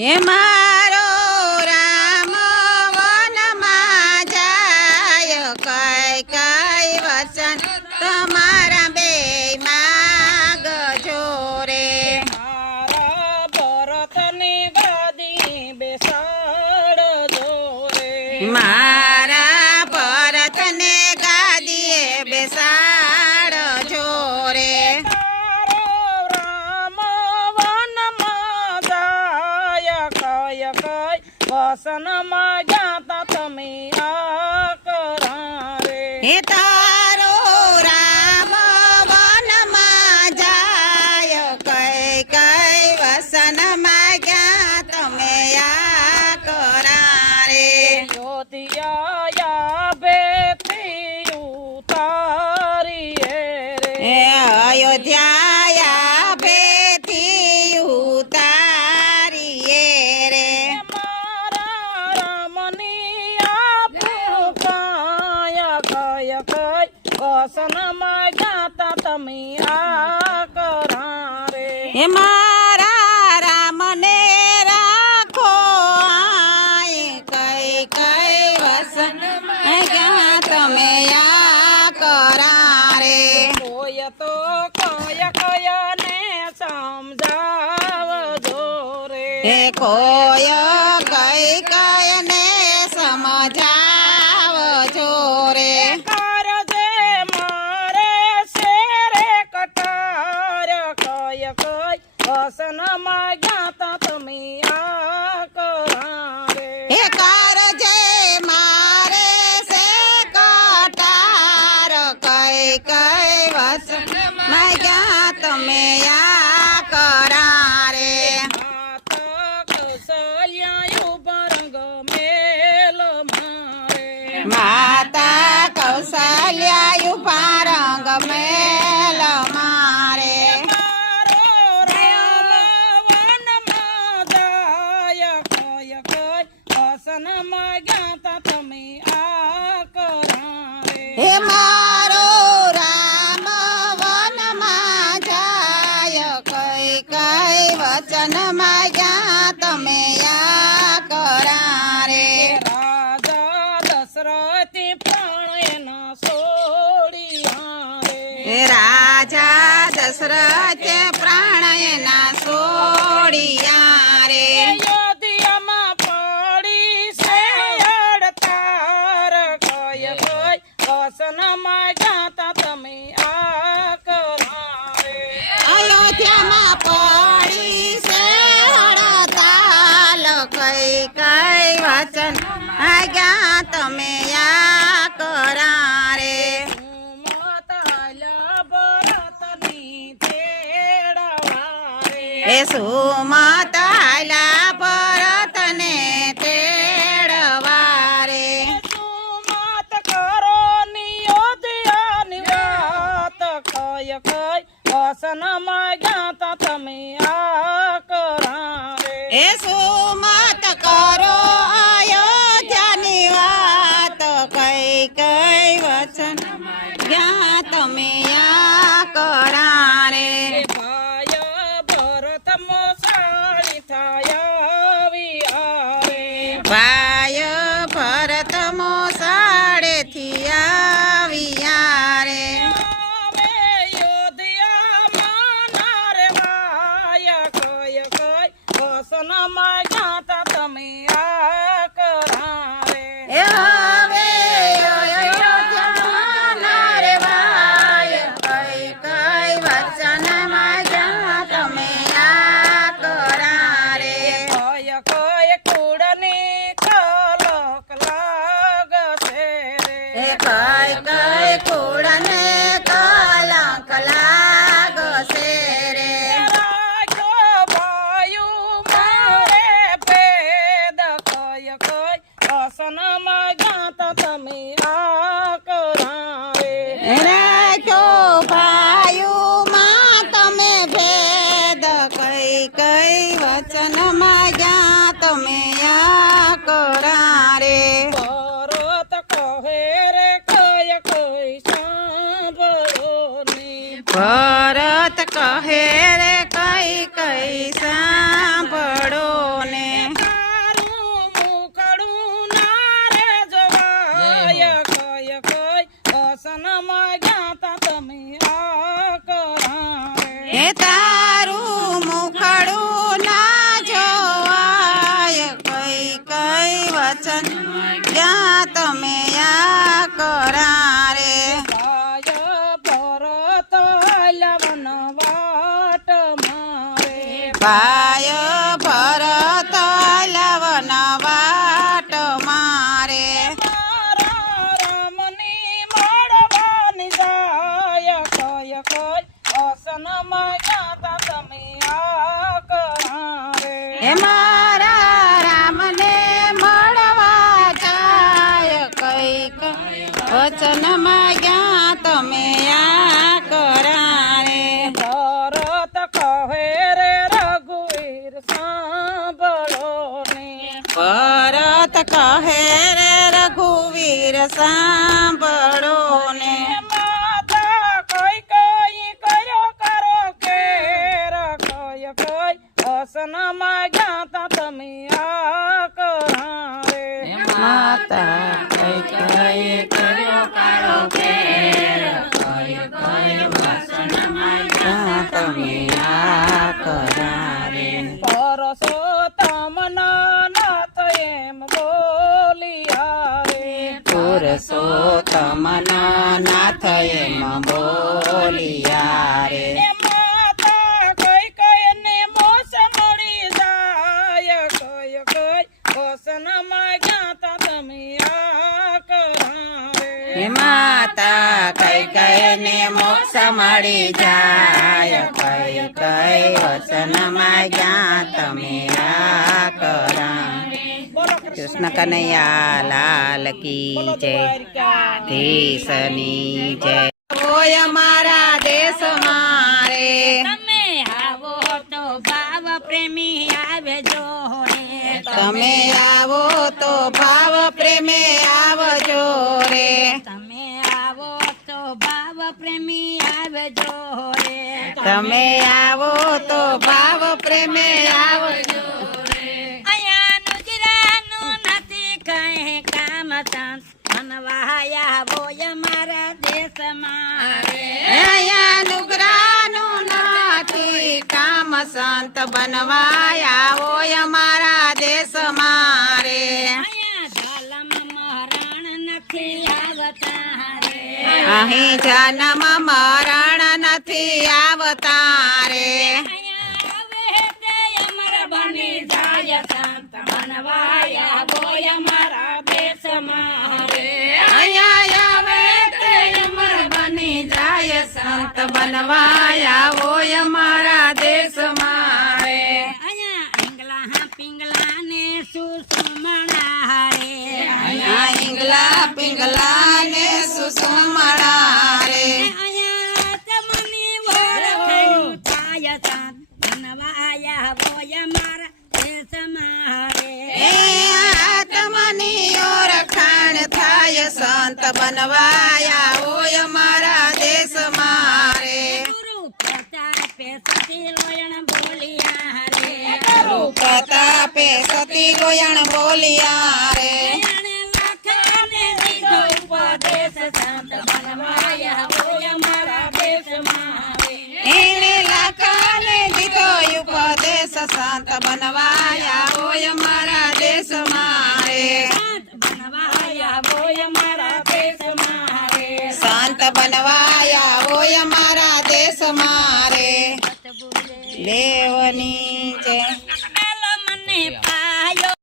હે મારો રામ વનમાં જાય કઈ કઈ વચન તમારા બે માગજો રે મારા ભરતની ગાદી બેસાડજો રે મારા ભરતને ગાદીએ બેસાડજો રે તારો રામ વનમાં જાય કઈ કઈ વસનમાં જાતા તમે આ કરા રે હે તારો રામ વનમાં જાય કઈ કઈ વસનમાં ગયા તમે આ કરા રે યોધિયા બેથી ઉતારીએ રે હે અયોધ્યા ભેથી ઉતારીએ રે મારા રામની આપું કાયા કય કઈ વસનમાં જાતા તમે આ કરા રે હે મારા રામને રાખો આય કઈ કઈ વસન ગયા તમે આ કરા રે કોઈ તો કય ને સમજાવજો રે હે કોઈ કઈ કઈ ને સમજાવજો રે કરજે મારે શેરે કટાર કય કઈ વસનમાં જાતા તમે આ કરા રે હે કારજે મારે સે કટાર કઈ કઈ વસન ગયા તમે આ કરા રે માતા કૌશલ્યા ઉપરંગ મેલ મારે માતા કૌશલ્યા ઉપારંગ મેલ મારે મારો રામ વનમાં જાય કય કઈ વસનમાં જાતા તમે આ કરા રે હે મારો રામ વનમાં જાય કઈ કઈ વચનમાં ગયા તમે આ કરા રે રાજા દશરથી પ્રાણ એના છોડ્યા રે રાજા દશરથે પ્રાણ એના છોડ્યા રે અયોધ્યામાં પડી છે અડતાર કય કઈ વસનમાં જાતા તમે આ કરા રે અયોધ્યામાં પડી છે હડતાલ કઈ કઈ વચન ગયા તમે આ કરા રે સુમત હાલ્યા ભરતની તેડવા રે એ સુમત હાલા ભરતને તેડવા રે સુમત કરો નિયોધ્યાની વાત કય કઈ વસનમાં જાતા તમે આ કરા રે એ સુમત કરો અયોધ્યાની વાત કઈ કઈ વચન ગયા તમે આ કરા રે ભાય ભરત મોસાળી થયા વિહારે ભાય ભરત મોસાળેથી આવ્યા રે હવે યોધ્યામાં નારે વાય કય કઈ વસનમાં જાતા તમે આ કરા રે એ હવે અયોધ્યામાં નારે વાય કઈ કઈ વચનમાં ગયા તમે આ કરા રે કય કય કુળની કલક લાગશે રે એ કઈ કઈ કુળને કલંક લાગશે રે રાખ્યો ભાયું મારે ભેદ કય કઈ વસનમાં જાતા તમે આ કરા રે રાખ્યો ભાયુમાં તમે ભેદ કઈ કઈ વચનમાં ગયા તમે આ કરા રે ભરત કહે રે કય કઈ સાંભળો ને ભરત કહે રે કઈ કઈ સાંભળો ને ભાય ભરત લવન વાટ મારે મારા રામની મળવાની જાય કય કય અસનમાં ગાતા તમે આ કરારે હે મારા રામને મળવા જાય કઈક વચનમાં ગયા તમે આ કરારે ભરત કહે રે રઘુવીર સાંભળો ને ભરત કહે રે રઘુવીર સાંભળો ને માતા કઈ કઈ કર્યો કરો કેર કય કઈ અસનમાં ગાતા તમે આ કરારે માતા કઈ કઈ કર્યો કાળો કેર કઈ કઈ વસનમાં ગયા તમે આ કરારે પરસોત્તમના નાથ એમ બોલિયા રે પુરુષોત્તમના નાથ એમ બોલિયા રે એ માતા કઈ કઈ ને મોસ મળી જાય કય કઈ વસનમાં ગાતા તમે આ કરારે હે માતા કઈ કઈ ને મોક્ષ મળી જાય કઈ કઈ વચનમાં ગયા તમે આ કરા બોલો કૃષ્ણ કનૈયા લાલ કી જય દેશની જય ઓય મારા દેશ મારે તમે આવો તો ભાવ પ્રેમી આવજો રે તમે આવો તો ભાવ પ્રેમે આવજો રે તમે આવો તો ભાવ પ્રેમી આવજો રે તમે આવો તો ભાવ પ્રેમે આવજો અહીંયા નુજરાનું નથી કઈ કામ સંત મનવાયા બોય મારા દેશમાં રે અહીંયા નુગરાનું નથી કામ સંત બનવાયા હોય અમારા દેશ મારે અહીંયા ઝાલમ મહારાણ નથી આવતા રે અહીં જન્મ મરણ નથી આવતા રે અહીંયા આવે તે અમર બની જાય સંત બનવાયા બોય મારા દેશમાં રે અહીંયા આવે તે અમર બની જાય સંત બનવાયા હોય અમારા દેશ મારે અહીંયા ઈંગલા પિંગલા ને સુસુમણા રે અહીંયા ઈંગલા પિંગલા ને સુસુમણા રે અહીંયા તમની ઓળખાયું થાય સંત બનવાયા બોય મારા દેશમાં રે એ આત્મની ઓળખાણ થાય સંત બનવાયા હોય અમારા દેશ મારે ગુરુ પ્રતાપે સતી લોયણ બોલિયા રે ગુરુ પ્રતાપે સતી લોયણ બોલિયા રે એને લખને દીધો ઉપદેશ સંત બનવાયા બોય મારા દેશમાં રે એને લાખાને દીધો ઉપદેશ સંત બનવાયા હોય અમારા દેશ મારે સંત બનવાયા બોય મારા દેશમાં રે સંત બનવાયા હોય અમારા દેશ મારે સતગુરુ દેવની જય